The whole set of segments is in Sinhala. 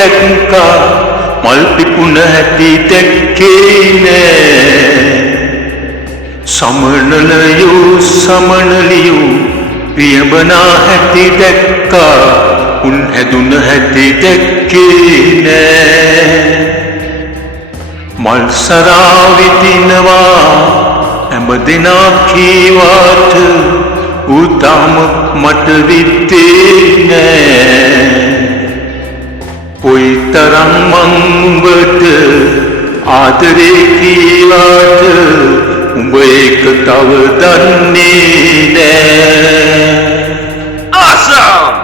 දැක්කා මල් පිපුණ හැටි දැක්කේ නෑ සමනලියෝ පියඹනා හැටි දැක්කා උන් හැදුන හැටි දැක්කේ නෑ මල් සරා විදිනවා හැමදෙනා කීවාට උතාම මට විත්තේ නෑ කොයිතරම් මං උඹට ආදරේ කීවාට උඹ ඒක තව දන්නේ නෑ Awesome!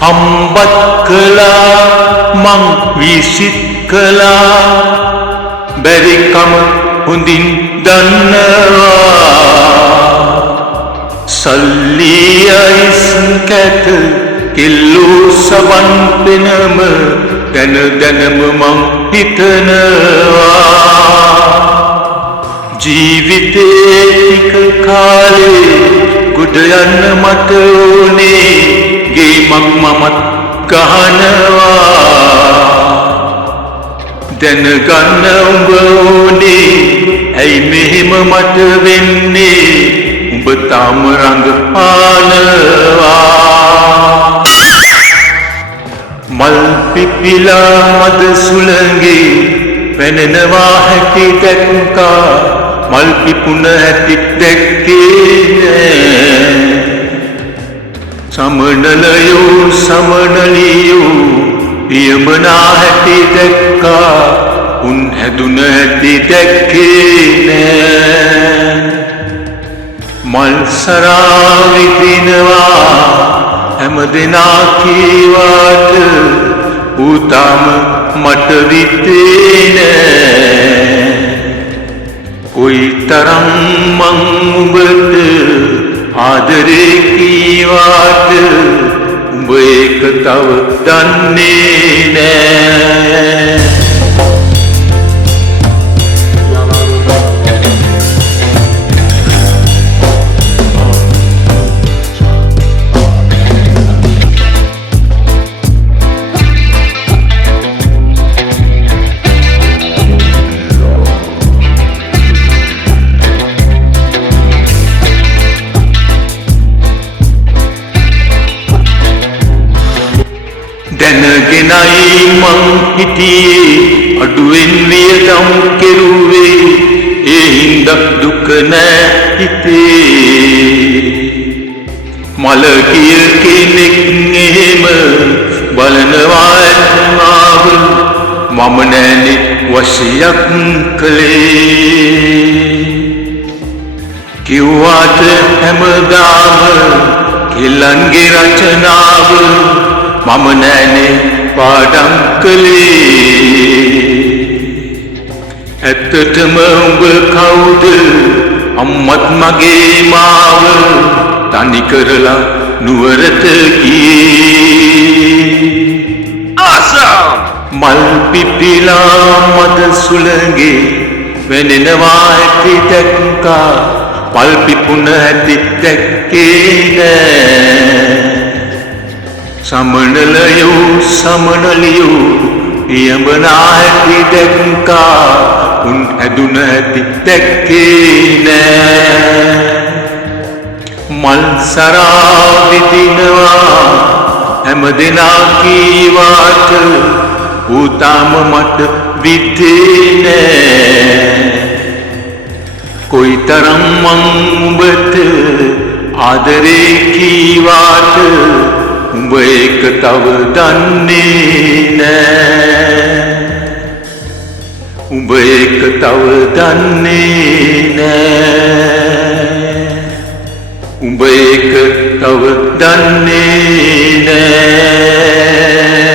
අම්බත් කළා මං විසිත් කළා බැරිකම හොඳින් දන්නවා සල්ලි අයිස් කැත කිල්ලෝ සබන් පෙනම දැනම මං හිතනවා ජීවිතේ ටික කාලේ ගොඩ යන්න මට ඕනේ ගේමක් මමත් ගහනවා දැනගන්න උඹ ඕනේ ඇයි මෙහෙම මට වෙන්නේ උඹ තාම රඟපානවා මල් පිපිලා මද සුළඟේ වෙනනවා හැටි දැක්කා මල් පිපුණ හැටි දැක්කේ නෑ සමනලියෝ පියඹනා හැටි දැක්කා උන් හැදුන හැටි දැක්කේ නෑ මල් සරා විදිනවා හැමදෙනා කීවාට උතාම මට විත්තේ නෑ කොයිතරම් මං උඹට ආදරේ කීවාට උඹ ඒක තව දන්නේ නෑ දැනගෙනයි මං හිටියේ අඩුවෙන් වියදම් කෙරුවේ ඒ හින්දා දුක නෑ හිතේ මල කිය කෙනෙක් එහෙම බලනවා ඇත්මාව මම නෑනේ වශයක් කළේ කිව්වාට හැමදාම කෙල්ලන්ගේ රචනාව මම නෑනේ පාඩම් කළේ ඇත්තටම උඹ කවුද අම්මත් මගේ මාව තනි කරලා නුවරට ගියේ Awesome! මල් පිපිලා මද සුළඟේ වෙනෙනවා ඇති දැක්කා මල් පිපුණ ඇති දැක්කේ නෑ සමනලියෝ පියඹනා ඇති දැක්කා උන් හැදුන ඇති දැක්කේ නෑ මල් සරා විදිනවා හැමදෙනා කීවාට උතාම මට විත්තේ නෑ කොයිතරම් මං උඹට ආදරේ කීවාට උඹ ඒක තව දන්නේ නෑ උඹ ඒක තව දන්නේ නෑ උඹ ඒක තව දන්නේ නෑ